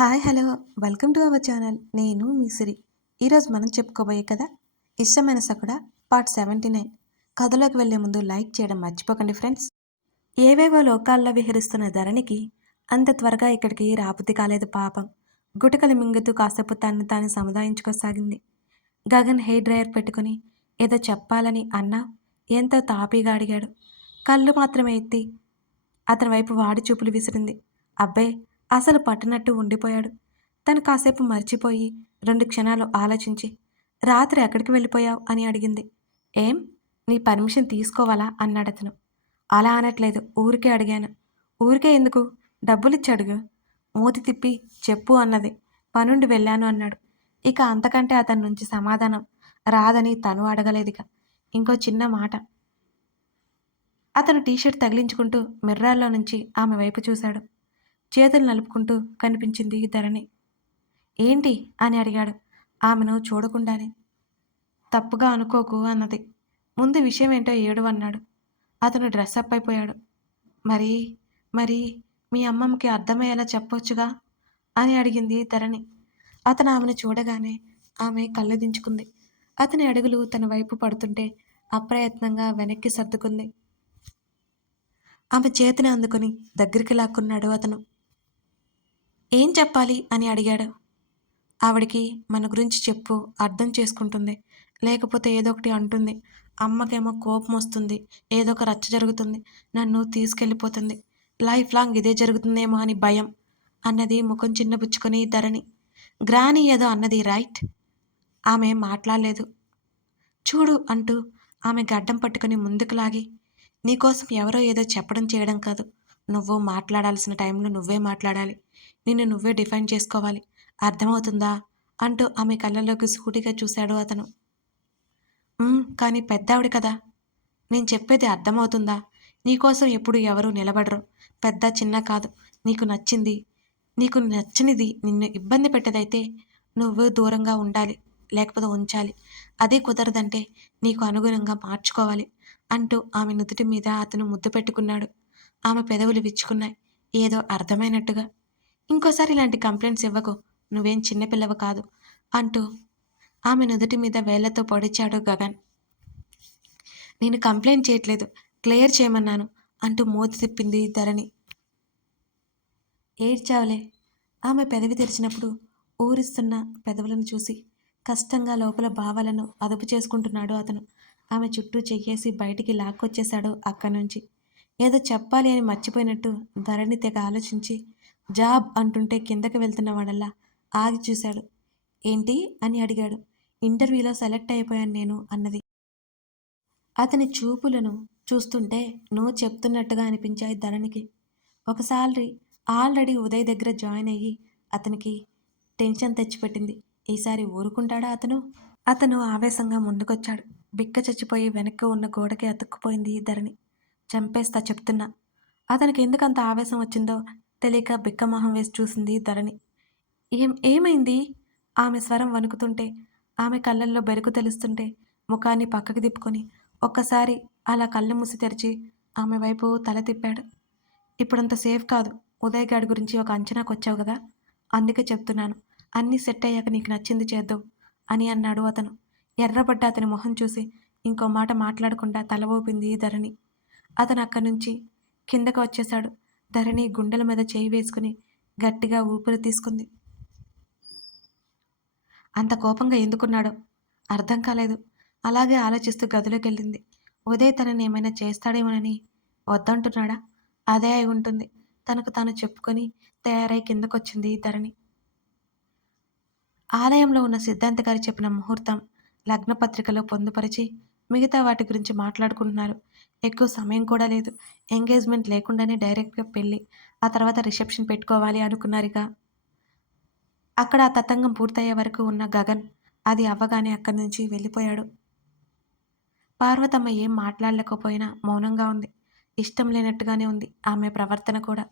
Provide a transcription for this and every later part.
Hi hello welcome to our channel. నేను మీ సిరి. ఈరోజు మనం చెప్పుకోబోయే కథ ఇష్టమైన సకుడ పార్ట్ 79. కథలోకి వెళ్లే ముందు లైక్ చేయడం మర్చిపోకండి ఫ్రెండ్స్. ఏవేవో లోకాల్లో విహరిస్తున్న ధరణికి అంత త్వరగా ఇక్కడికి రాబుద్ది కాలేదు పాపం. గుటకలు మింగుతూ కాసేపు తన్ని తాను సముదాయించుకోసాగింది. గగన్ హెయిర్ డ్రైయర్ పెట్టుకుని ఏదో చెప్పాలని అన్నా ఎంతో తాపీగా అడిగాడు. కళ్ళు మాత్రమే ఎత్తి అతని వైపు వాడి చూపులు విసిరింది. అబ్బే అసలు పట్టనట్టు ఉండిపోయాడు. తను కాసేపు మర్చిపోయి 2 క్షణాలు ఆలోచించి, రాత్రి ఎక్కడికి వెళ్ళిపోయావు అని అడిగింది. ఏం? నీ పర్మిషన్ తీసుకోవాలా అన్నాడతను. అలా అనట్లేదు, ఊరికే అడిగాను. ఊరికే ఎందుకు? డబ్బులిచ్చి అడుగు. మూతి తిప్పి చెప్పు అన్నది. పనుండి వెళ్ళాను అన్నాడు. ఇక అంతకంటే అతని నుంచి సమాధానం రాదని తను అడగలేదిక. ఇంకో చిన్న మాట. అతను టీషర్ట్ తగిలించుకుంటూ మిర్రర్లో నుంచి ఆమె వైపు చూశాడు. చేతులు నలుపుకుంటూ కనిపించింది ధరణి. ఏంటి అని అడిగాడు ఆమెను చూడకుండానే. తప్పుగా అనుకోకు అన్నది. ముందు విషయం ఏంటో ఏడు అన్నాడు. అతను డ్రెస్అప్ అయిపోయాడు. మరి మరి మీ అమ్మమ్మకి అర్థమయ్యేలా చెప్పొచ్చుగా అని అడిగింది ధరణి. అతను ఆమెను చూడగానే ఆమె కళ్ళు దించుకుంది. అతని అడుగులు తన వైపు పడుతుంటే అప్రయత్నంగా వెనక్కి సర్దుకుంది. ఆమె చేతిని అందుకుని దగ్గరికి లాక్కున్నాడు అతను. ఏం చెప్పాలి అని అడిగాడు. ఆవిడికి మన గురించి చెప్పు, అర్థం చేసుకుంటుంది. లేకపోతే ఏదో ఒకటి అంటుంది. అమ్మకేమో కోపం వస్తుంది. ఏదో ఒక రచ్చ జరుగుతుంది. నన్ను తీసుకెళ్ళిపోతుంది. లైఫ్ లాంగ్ ఇదే జరుగుతుందేమో అని భయం అన్నది ముఖం చిన్నబుచ్చుకొని ధరణి. గ్రాని ఏదో అన్నది రైట్. ఆమె మాట్లాడలేదు. చూడు అంటూ ఆమె గడ్డం పట్టుకుని ముందుకు లాగి, నీకోసం ఎవరో ఏదో చెప్పడం చేయడం కాదు. నువ్వు మాట్లాడాల్సిన టైంలో నువ్వే మాట్లాడాలి. నిన్ను నువ్వే డిఫైన్ చేసుకోవాలి. అర్థమవుతుందా అంటూ ఆమె కళ్ళలోకి సూటిగా చూశాడు అతను. కానీ పెద్దావిడ కదా. నేను చెప్పేది అర్థమవుతుందా? నీకోసం ఎప్పుడు ఎవరూ నిలబడరు. పెద్ద చిన్న కాదు. నీకు నచ్చింది, నీకు నచ్చనిది నిన్ను ఇబ్బంది పెట్టేదైతే నువ్వు దూరంగా ఉండాలి, లేకపోతే ఉంచాలి. అదే కుదరదంటే నీకు అనుగుణంగా మార్చుకోవాలి అంటూ ఆమె నుదుటి మీద అతను ముద్దు పెట్టుకున్నాడు. ఆమె పెదవులు విచ్చుకున్నాయి ఏదో అర్థమైనట్టుగా. ఇంకోసారి ఇలాంటి కంప్లైంట్స్ ఇవ్వకు. నువ్వేం చిన్నపిల్లవు కాదు అంటూ ఆమె నుదుటి మీద వేళ్లతో పొడిచాడు గగన్. నేను కంప్లైంట్ చేయట్లేదు, క్లియర్ చేయమన్నాను అంటూ మూతి తిప్పింది ధరణి. ఏడ్చావులే. ఆమె పెదవి తెరిచినప్పుడు ఊరిస్తున్న పెదవులను చూసి కష్టంగా లోపల భావాలను అదుపు చేసుకుంటున్నాడు అతను. ఆమె చుట్టూ చెయ్యేసి బయటికి లాక్కొచ్చేశాడు అక్కడి నుంచి. ఏదో చెప్పాలి అని మర్చిపోయినట్టు ధరణి తెగ ఆలోచించి జాబ్ అంటుంటే కిందకి వెళ్తున్న వాడల్లా ఆగి చూశాడు. ఏంటి అని అడిగాడు. ఇంటర్వ్యూలో సెలెక్ట్ అయిపోయాను నేను అన్నది. అతని చూపులను చూస్తుంటే నువ్వు చెప్తున్నట్టుగా అనిపించాయి ధరణికి. ఒకసారి ఆల్రెడీ ఉదయ్ దగ్గర జాయిన్ అయ్యి అతనికి టెన్షన్ తెచ్చిపెట్టింది. ఈసారి ఊరుకుంటాడా అతను? అతను ఆవేశంగా ముందుకొచ్చాడు. బిక్క చచ్చిపోయి వెనక్కి ఉన్న గోడకి అతుక్కుపోయింది ధరణి. చంపేస్తా చెప్తున్నా. అతనికి ఎందుకంత ఆవేశం వచ్చిందో తెలియక బిక్కమొహం వేసి చూసింది ధరణి. ఏమైంది? ఆమె స్వరం వణుకుతుంటే, ఆమె కళ్ళల్లో బెరుకు తెలుస్తుంటే ముఖాన్ని పక్కకి తిప్పుకొని ఒక్కసారి అలా కళ్ళు మూసి తెరిచి ఆమె వైపు తల తిప్పాడు. ఇప్పుడంత సేఫ్ కాదు. ఉదయ్ గాడి గురించి ఒక అంచనాకొచ్చావు కదా, అందుకే చెప్తున్నాను. అన్నీ సెట్ అయ్యాక నీకు నచ్చింది చేద్దాం అని అన్నాడు అతను. ఎర్రబడ్డ అతని మొహం చూసి ఇంకో మాట మాట్లాడకుండా తల ఊపింది ధరణి. అతను అక్కడి నుంచి కిందకు వచ్చేశాడు. ధరణి గుండెల మీద చేయి వేసుకుని గట్టిగా ఊపిరి తీసుకుంది. అంత కోపంగా ఎందుకున్నాడో అర్థం కాలేదు. అలాగే ఆలోచిస్తూ గదిలోకి వెళ్ళింది. ఉదయ్ తనని ఏమైనా చేస్తాడేమోనని వద్దంటున్నాడా? అదే అయి ఉంటుంది. తనకు తాను చెప్పుకొని తయారై కిందకొచ్చింది ధరణి. ఆలయంలో ఉన్న సిద్ధాంత్ గారు చెప్పిన ముహూర్తం లగ్నపత్రికలో పొందుపరిచి మిగతా వాటి గురించి మాట్లాడుకుంటున్నారు. ఎక్కువ సమయం కూడా లేదు. ఎంగేజ్మెంట్ లేకుండానే డైరెక్ట్గా పెళ్ళి, ఆ తర్వాత రిసెప్షన్ పెట్టుకోవాలి అనుకున్నారిక. అక్కడ ఆ తతంగం పూర్తయ్యే వరకు ఉన్న గగన్ అది అవ్వగానే అక్కడి నుంచి వెళ్ళిపోయాడు. పార్వతమ్మ ఏం మాట్లాడలేకపోయినా మౌనంగా ఉంది. ఇష్టం లేనట్టుగానే ఉంది ఆమె ప్రవర్తన కూడా.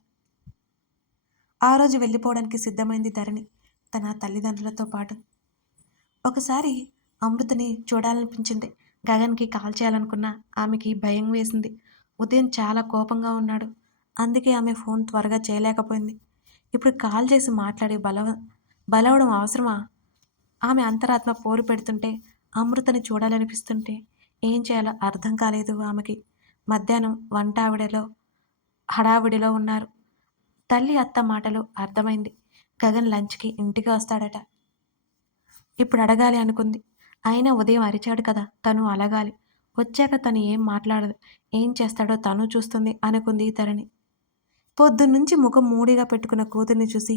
ఆ రోజు వెళ్ళిపోవడానికి సిద్ధమైంది ధరణి తన తల్లిదండ్రులతో పాటు. ఒకసారి అమృతని చూడాలనిపించింది. గగన్కి కాల్ చేయాలనుకున్నా ఆమెకి భయం వేసింది. ఉదయం చాలా కోపంగా ఉన్నాడు. అందుకే ఆమె ఫోన్ త్వరగా చేయలేకపోయింది. ఇప్పుడు కాల్ చేసి మాట్లాడి బలవడం అవసరమా? ఆమె అంతరాత్మ పోరు పెడుతుంటే, అమృతని చూడాలనిపిస్తుంటే, ఏం చేయాలో అర్థం కాలేదు ఆమెకి. మధ్యాహ్నం వంటావిడలో హడావిడిలో ఉన్నారు. తల్లి, అత్త మాటలు అర్థమైంది. గగన్ లంచ్‌కి ఇంటికి వస్తాడట. ఇప్పుడు అడగాలి అనుకుంది. అయినా ఉదయం అరిచాడు కదా! తను అలగాలి. వచ్చాక తను ఏం మాట్లాడదు. ఏం చేస్తాడో తను చూస్తుంది అనుకుంది ధరణి. పొద్దున్నుంచి ముఖం మూడిగా పెట్టుకున్న కూతుర్ని చూసి,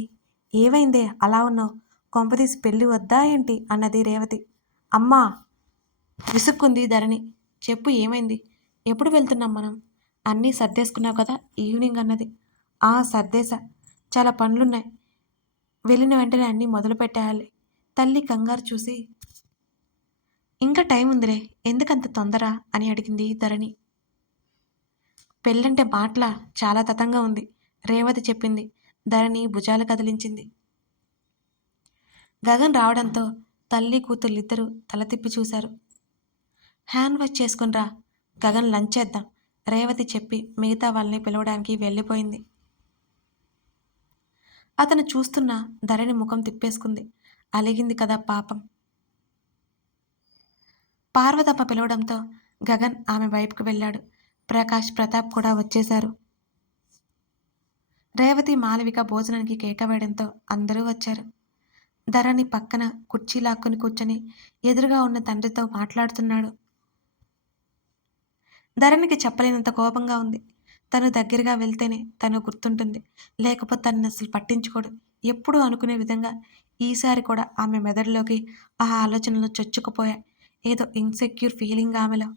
ఏవైందే అలా ఉన్నావు? కొంపదీసి పెళ్లి వద్దా ఏంటి? అన్నది రేవతి. అమ్మా! విసుక్కుంది ధరణి. చెప్పు ఏమైంది? ఎప్పుడు వెళ్తున్నాం మనం? అన్నీ సర్దేసుకున్నావు కదా ఈవినింగ్ అన్నది. ఆ సర్దేశా. చాలా పనులున్నాయి. వెళ్ళిన వెంటనే అన్నీ మొదలు పెట్టేయాలి. తల్లి కంగారు చూసి, ఇంకా టైం ఉందిలే, ఎందుకంత తొందర అని అడిగింది ధరణి. పెళ్ళంటే మాటలా? చాలా తతంగా ఉంది. రేవతి చెప్పింది. ధరణి భుజాలు కదిలించింది. గగన్ రావడంతో తల్లి కూతుళ్ళిద్దరూ తల తిప్పి చూశారు. హ్యాండ్ వాష్ చేసుకునిరా, గగన్ లంచ్ చేద్దాం, రేవతి చెప్పి మిగతా వాళ్ళని పిలవడానికి వెళ్ళిపోయింది. అతను చూస్తున్న ధరణి ముఖం తిప్పేసుకుంది. అలిగింది కదా పాపం. పార్వతమ్మ పిలవడంతో గగన్ ఆమె వైపుకు వెళ్ళాడు. ప్రకాష్, ప్రతాప్ కూడా వచ్చేశారు. రేవతి, మాలవిక భోజనానికి కేక వేయడంతో అందరూ వచ్చారు. ధరణి పక్కన కుర్చీ లాక్కుని కూర్చొని ఎదురుగా ఉన్న తండ్రితో మాట్లాడుతున్నాడు. ధరణికి చెప్పలేనంత కోపంగా ఉంది. తను దగ్గరగా వెళ్తేనే తను గుర్తుంటుంది, లేకపోతే తనని అసలు పట్టించుకోడు. ఎప్పుడూ అనుకునే విధంగా ఈసారి కూడా ఆమె మెదడులోకి ఆ ఆలోచనలు చొచ్చుకుపోయాయి. ఏదో ఇన్సెక్యూర్ ఫీలింగ్ ఆమెలో.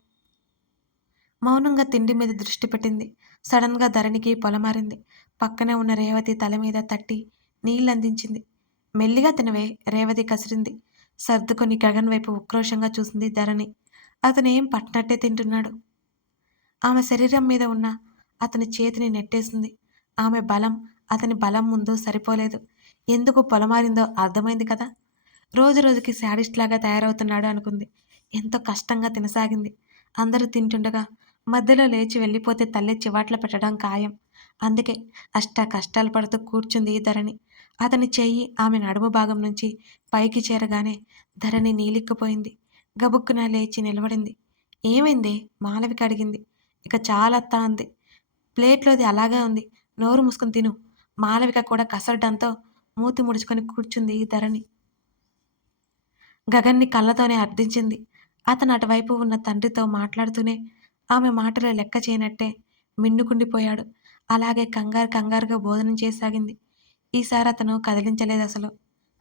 మౌనంగా తిండి మీద దృష్టి పెట్టింది. సడన్గా ధరణికి పొలమారింది. పక్కనే ఉన్న రేవతి తల మీద తట్టి నీళ్ళందించింది. మెల్లిగా తినవే, రేవతి కసిరింది. సర్దుకొని గగన్ వైపు ఉక్రోషంగా చూసింది ధరణి. అతనేం పట్టినట్టే తింటున్నాడు. ఆమె శరీరం మీద ఉన్న అతని చేతిని నెట్టేసింది. ఆమె బలం అతని బలం ముందు సరిపోలేదు. ఎందుకు పొలమారిందో అర్థమైంది కదా. రోజు రోజుకి శాడిస్ట్ లాగా తయారవుతున్నాడు అనుకుంది. ఎంతో కష్టంగా తినసాగింది. అందరూ తింటుండగా మధ్యలో లేచి వెళ్ళిపోతే తల్లి చివాట్ల పెట్టడం ఖాయం. అందుకే అష్ట కష్టాలు పడుతూ కూర్చుంది ధరణి. అతని చెయ్యి ఆమె నడుము భాగం నుంచి పైకి చేరగానే ధరణి నీలిక్కిపోయింది. గబుక్కున లేచి నిలబడింది. ఏమైంది? మాలవిక అడిగింది. ఇక చాలత్తా అంది. ప్లేట్లోది అలాగే ఉంది, నోరు మూసుకుని తిను. మాలవిక కూడా కసరడంతో మూతి ముడుచుకొని కూర్చుంది ధరణి. గగన్ని కళ్ళతోనే అర్థించింది. అతను అటువైపు ఉన్న తండ్రితో మాట్లాడుతూనే ఆమె మాటలు లెక్క చేయనట్టే మిన్నుకుండిపోయాడు. అలాగే కంగారు కంగారుగా భోజనం చేయసాగింది. ఈసారి అతను కదిలించలేదు అసలు.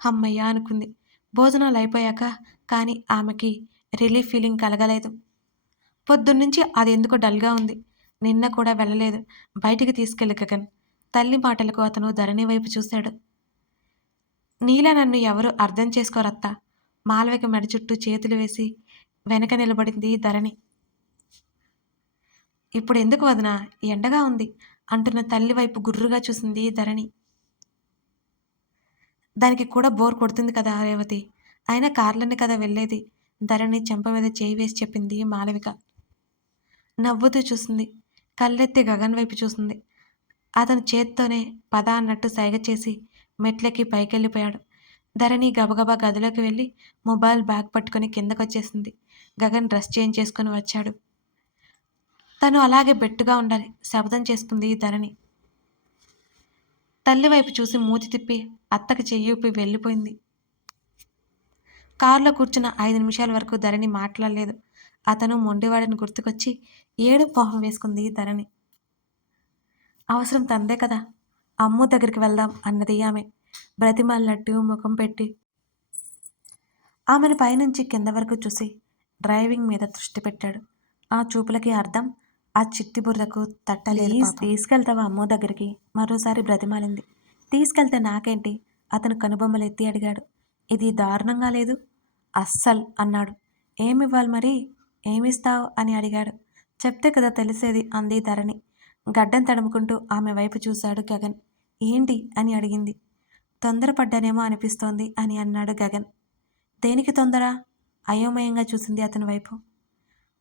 హమ్మయ్య అనుకుంది. భోజనాలు అయిపోయాక కానీ ఆమెకి రిలీఫ్ ఫీలింగ్ కలగలేదు. పొద్దున్నుంచి అది ఎందుకో డల్గా ఉంది. నిన్న కూడా వెళ్ళలేదు. బయటికి తీసుకెళ్ళి గగన్. తల్లి మాటలకు అతను ధరణి వైపు చూశాడు. నీలా నన్ను ఎవరు అర్థం చేసుకోరత్తా. మాలవిక మెడ చుట్టూ చేతులు వేసి వెనక నిలబడింది ధరణి. ఇప్పుడు ఎందుకు వదినా, ఎండగా ఉంది అంటున్న తల్లి వైపు గుర్రుగా చూసింది ధరణి. దానికి కూడా బోర్ కొడుతుంది కదా రేవతి. అయినా కార్లోనే కదా వెళ్ళేది. ధరణి చెంప మీద చేయి వేసి చెప్పింది మాలవిక. నవ్వుతూ చూసింది. కళ్ళెత్తి గగన్ వైపు చూసింది. అతను చేత్తోనే పద అన్నట్టు సైగ చేసి మెట్లెక్కి పైకెళ్ళిపోయాడు. ధరణి గబగబా గదిలోకి వెళ్ళి మొబైల్ బ్యాగ్ పట్టుకుని కిందకొచ్చేసింది. గగన్ డ్రెస్ చేంజ్ చేసుకుని వచ్చాడు. తను అలాగే బెట్టుగా ఉండాలి, శపథం చేసుకుంది ధరణి. తల్లి వైపు చూసి మూతి తిప్పి అత్తకి చెయ్యూపి వెళ్ళిపోయింది. కారులో కూర్చున్న 5 నిమిషాల వరకు ధరణి మాట్లాడలేదు. అతను మొండివాడని గుర్తుకొచ్చి ఏడుపు మొహం వేసుకుంది ధరణి. అవసరం తందే కదా, అమ్ము దగ్గరికి వెళ్దాం అన్నది ఆమె. బ్రతిమాలినట్టు ముఖం పెట్టి ఆమెను పైనుంచి కింద వరకు చూసి డ్రైవింగ్ మీద దృష్టి పెట్టాడు. ఆ చూపులకి అర్థం ఆ చిట్టి బుర్రకు తట్టలేదు. తీసుకెళ్తావా అమ్మో దగ్గరికి? మరోసారి బ్రతిమాలింది. తీసుకెళ్తే నాకేంటి? అతను కనుబొమ్మలు ఎత్తి అడిగాడు. ఇది దారుణంగా లేదు? అస్సల్ అన్నాడు. ఏమివ్వాలి మరి? ఏమిస్తావు అని అడిగాడు. చెప్తే కదా తెలిసేది అంది ధరణి. గడ్డం తడుముకుంటూ ఆమె వైపు చూశాడు గగన్. ఏంటి అని అడిగింది. తొందరపడ్డానేమో అనిపిస్తోంది అని అన్నాడు గగన్. దేనికి తొందర? అయోమయంగా చూసింది అతని వైపు.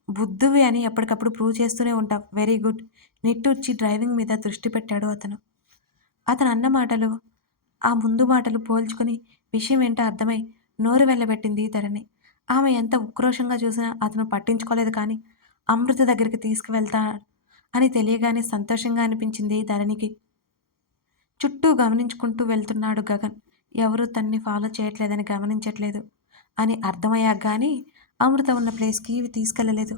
బుద్ధువి అని ఎప్పటికప్పుడు ప్రూవ్ చేస్తూనే ఉంటాం. Very good. నిట్టూర్చి డ్రైవింగ్ మీద దృష్టి పెట్టాడు అతను. అతను అన్న మాటలు ఆ ముందు మాటలు పోల్చుకుని విషయం ఏంటో అర్థమై నోరు వెళ్ళబెట్టింది ధరణి. ఆమె ఎంత ఉక్రోషంగా చూసినా అతను పట్టించుకోలేదు కానీ అమృత దగ్గరికి తీసుకువెళ్తా అని తెలియగానే సంతోషంగా అనిపించింది ధరణికి. చుట్టూ గమనించుకుంటూ వెళ్తున్నాడు గగన్. ఎవరూ తన్ని ఫాలో చేయట్లేదని గమనించట్లేదు అని అర్థమయ్యాక గానీ అమృత ఉన్న ప్లేస్‌కి తీసుకెళ్ళలేదు.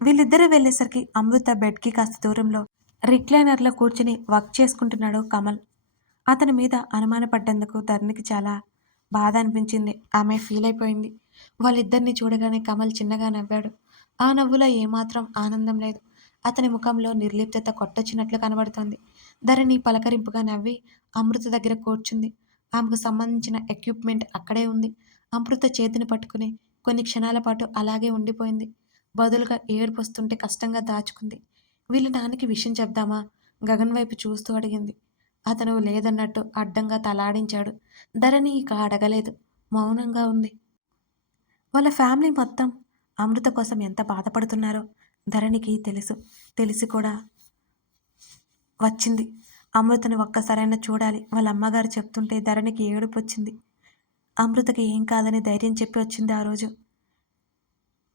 వీళ్ళిద్దరూ వెళ్ళేసరికి అమృత బెడ్‌కి కాస్త దూరంలో రిక్లైనర్‌లో కూర్చొని వర్క్ చేసుకుంటున్నాడు కమల్. అతని మీద అనుమానపడ్డందుకు ధరణికి చాలా బాధ అనిపించింది. ఆమె ఫీల్ అయిపోయింది. వాళ్ళిద్దరిని చూడగానే కమల్ చిన్నగా నవ్వాడు. ఆ నవ్వులో ఏమాత్రం ఆనందం లేదు. అతని ముఖంలో నిర్లిప్తత కొట్టొచ్చినట్లు కనబడుతోంది. ధరణి పలకరింపుగా నవ్వి అమృత దగ్గర కూర్చుంది. ఆమెకు సంబంధించిన ఎక్విప్‌మెంట్ అక్కడే ఉంది. అమృత చేతిని పట్టుకుని కొన్ని క్షణాల పాటు అలాగే ఉండిపోయింది. బదులుగా ఏడుపొస్తుంటే కష్టంగా దాచుకుంది. వీళ్ళ నాన్నకి విషయం చెప్దామా? గగన్ వైపు చూస్తూ అడిగింది. అతను లేదన్నట్టు అడ్డంగా తలాడించాడు. ధరణి ఇక అడగలేదు. మౌనంగా ఉంది. వాళ్ళ ఫ్యామిలీ మొత్తం అమృత కోసం ఎంత బాధపడుతున్నారో ధరణికి తెలుసు. తెలిసి కూడా వచ్చింది. అమృతని ఒక్కసారైనా చూడాలి. వాళ్ళ అమ్మగారు చెప్తుంటే ధరణికి ఏడుపొచ్చింది. అమృతకి ఏం కాదని ధైర్యం చెప్పి వచ్చింది ఆ రోజు.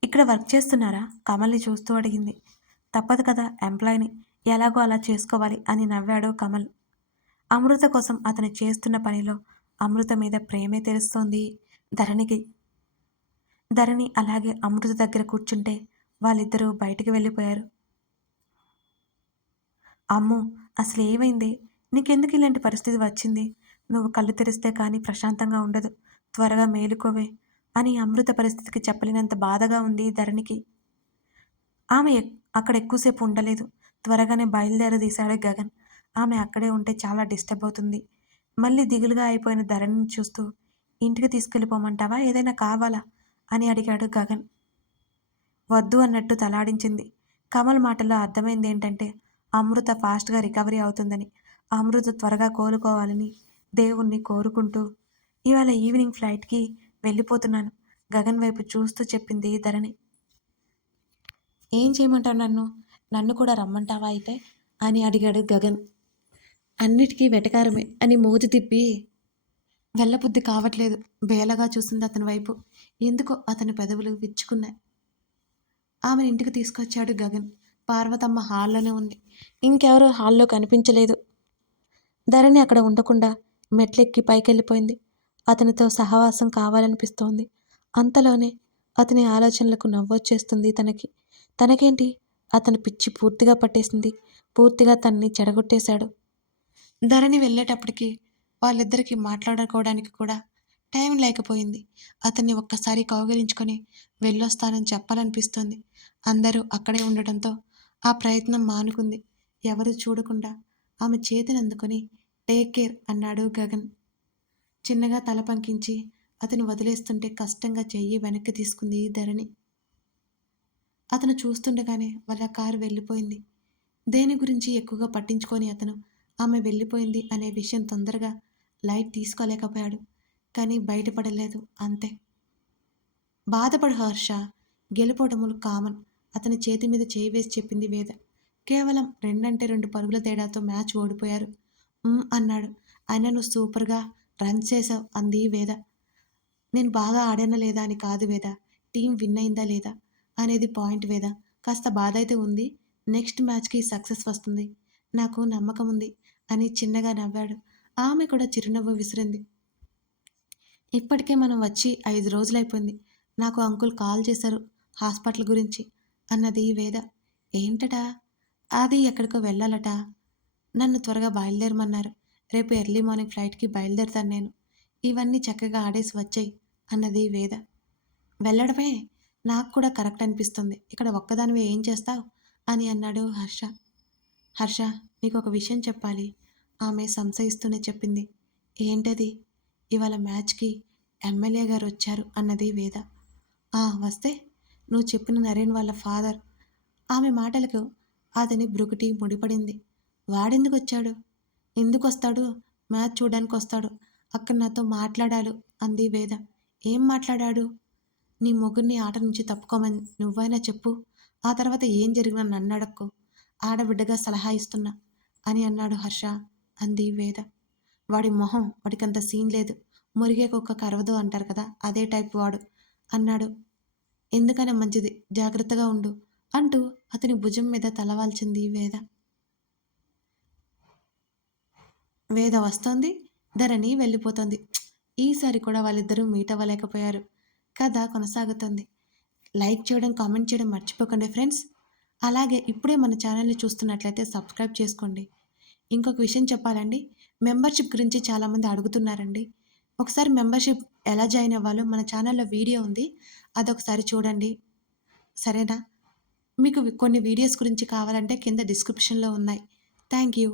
ఇక్కడ వర్క్ చేస్తున్నారా? కమల్‌ని చూస్తూ అడిగింది. తప్పదు కదా! ఎంప్లాయ్‌ని. ఎలాగో అలా చేసుకోవాలి అని నవ్వాడు కమల్. అమృత కోసం అతను చేస్తున్న పనిలో అమృత మీద ప్రేమే తెలుస్తోంది ధరణికి. ధరణి అలాగే అమృత దగ్గర కూర్చుంటే వాళ్ళిద్దరూ బయటికి వెళ్ళిపోయారు. అమ్మో! అసలేమైందే? నీకెందుకు ఇలాంటి పరిస్థితి వచ్చింది? నువ్వు కళ్ళు తెరిస్తే కానీ ప్రశాంతంగా ఉండదు. త్వరగా మేలుకోవే అని అమృత పరిస్థితికి చెప్పలేనంత బాధగా ఉంది ధరణికి. ఆమె అక్కడ ఎక్కువసేపు ఉండలేదు. త్వరగానే బయలుదేరదీశాడు గగన్. ఆమె అక్కడే ఉంటే చాలా డిస్టర్బ్ అవుతుంది. మళ్ళీ దిగులుగా అయిపోయిన ధరణిని చూస్తూ ఇంటికి తీసుకెళ్ళిపోమంటావా? ఏదైనా కావాలా? అని అడిగాడు గగన్. వద్దు అన్నట్టు తలాడించింది. కమల్ మాటల్లో అర్థమైందేంటంటే అమృత ఫాస్ట్‌గా రికవరీ అవుతుందని. అమృత త్వరగా కోలుకోవాలని దేవుణ్ణి కోరుకుంటూ ఇవాళ ఈవినింగ్ ఫ్లైట్‌కి వెళ్ళిపోతున్నాను. గగన్ వైపు చూస్తూ చెప్పింది ధరణి. ఏం చేయమంటావు నన్ను? నన్ను కూడా రమ్మంటావా అయితే? అని అడిగాడు గగన్. అన్నిటికీ వెటకారమే అని మూతి తిప్పి వెళ్ళబుద్ధి కావట్లేదు. బేలగా చూసింది అతని వైపు. ఎందుకో అతని పెదవులు విచ్చుకున్నాయి. ఆమెను ఇంటికి తీసుకొచ్చాడు గగన్. పార్వతమ్మ హాల్లోనే ఉంది. ఇంకెవరూ హాల్లో కనిపించలేదు. ధరణి అక్కడ ఉండకుండా మెట్లెక్కి పైకెళ్ళిపోయింది. అతనితో సహవాసం కావాలనిపిస్తోంది. అంతలోనే అతని ఆలోచనలకు నవ్వొచ్చేస్తుంది తనకి. తనకేంటి? అతని పిచ్చి పూర్తిగా పట్టేసింది. పూర్తిగా తనని చెడగొట్టేశాడు. ధరణి వెళ్ళేటప్పటికి వాళ్ళిద్దరికీ మాట్లాడుకోవడానికి కూడా టైం లేకపోయింది. అతన్ని ఒక్కసారి కౌగిలించుకొని వెళ్ళొస్తానని చెప్పాలనిపిస్తోంది. అందరూ అక్కడే ఉండటంతో ఆ ప్రయత్నం మానుకుంది. ఎవరూ చూడకుండా ఆమె చేతిని అందుకొని టేక్ కేర్ అన్నాడు గగన్. చిన్నగా తల పంకించి అతను వదిలేస్తుంటే కష్టంగా చెయ్యి వెనక్కి తీసుకుంది ధరణి. అతను చూస్తుండగానే వాళ్ళ కారు వెళ్ళిపోయింది. దేని గురించి ఎక్కువగా పట్టించుకొని అతను ఆమె వెళ్ళిపోయింది అనే విషయం తొందరగా లైట్ తీసుకోలేకపోయాడు. కానీ బయటపడలేదు అంతే. బాధపడు హర్ష. గెలుపోటములు కామన్. అతని చేతి మీద చేయి వేసి చెప్పింది వేద. కేవలం 2 పరుగుల తేడాతో మ్యాచ్ ఓడిపోయారు. అన్నాడు. అయినా నువ్వు సూపర్గా రన్స్ చేసావు అంది వేద. నేను బాగా ఆడానా లేదా అని కాదు వేద. టీం విన్ అయిందా లేదా అనేది పాయింట్ వేద. కాస్త బాధ అయితే ఉంది. నెక్స్ట్ మ్యాచ్‌కి సక్సెస్ వస్తుంది. నాకు నమ్మకం ఉంది అని చిన్నగా నవ్వాడు. ఆమె కూడా చిరునవ్వు విసిరింది. ఇప్పటికే మనం వచ్చి 5 రోజులైపోయింది. నాకు అంకుల్ కాల్ చేశారు హాస్పిటల్ గురించి అన్నది వేద. ఏంటట? అది ఎక్కడికో వెళ్ళాలట. నన్ను త్వరగా బయలుదేరమన్నారు. రేపు ఎర్లీ మార్నింగ్ ఫ్లైట్‌కి బయలుదేరతాను నేను. ఇవన్నీ చక్కగా ఆడేసి వచ్చెయి అన్నది వేద. వెళ్ళడమే నాకు కూడా కరెక్ట్ అనిపిస్తుంది. ఇక్కడ ఒక్కదానివే ఏం చేస్తావు? అని అన్నాడు హర్ష. హర్ష, నీకొక విషయం చెప్పాలి ఆమె సంశయిస్తూనే చెప్పింది. ఏంటది? ఇవాళ మ్యాచ్‌కి ఎమ్మెల్యే గారు వచ్చారు అన్నది వేద. వస్తే? నువ్వు చెప్పిన నరేన్ వాళ్ళ ఫాదర్. ఆమె మాటలకు అతని భృకుటి ముడిపడింది. వాడెందుకొచ్చాడు? ఎందుకొస్తాడు? మ్యాచ్ చూడ్డానికొస్తాడు. అక్కడ నాతో మాట్లాడాలు అంది వేద. ఏం మాట్లాడాడు? నీ మొగుడిని ఆట నుంచి తప్పుకోమని నువ్వైనా చెప్పు. ఆ తర్వాత ఏం జరిగినా నన్నడక్కు. ఆడబిడ్డగా సలహా ఇస్తున్నా అని అన్నాడు హర్ష అంది వేద. వాడి మొహం వాడికంత సీన్ లేదు. మురిగే కుక్క కరవదు అంటారు కదా! అదే టైప్ వాడు అన్నాడు. ఎందుకైనా మంచిది జాగ్రత్తగా ఉండు అంటూ అతని భుజం మీద తలవాల్చింది వేద. వేద వస్తోంది, ధరణి వెళ్ళిపోతోంది. ఈసారి కూడా వాళ్ళిద్దరూ మీట్ అవ్వలేకపోయారు. కథ కొనసాగుతుంది. లైక్ చేయడం, కామెంట్ చేయడం మర్చిపోకండి ఫ్రెండ్స్. అలాగే ఇప్పుడే మన ఛానల్ని చూస్తున్నట్లయితే సబ్స్క్రైబ్ చేసుకోండి. ఇంకొక విషయం చెప్పాలండి, మెంబర్షిప్ గురించి చాలామంది అడుగుతున్నారండి. ఒకసారి మెంబర్షిప్ ఎలా జాయిన్ అవ్వాలో మన ఛానల్లో వీడియో ఉంది, అదొకసారి చూడండి. సరేనా? మీకు కొన్ని వీడియోస్ గురించి కావాలంటే కింద డిస్క్రిప్షన్లో ఉన్నాయి. Thank you.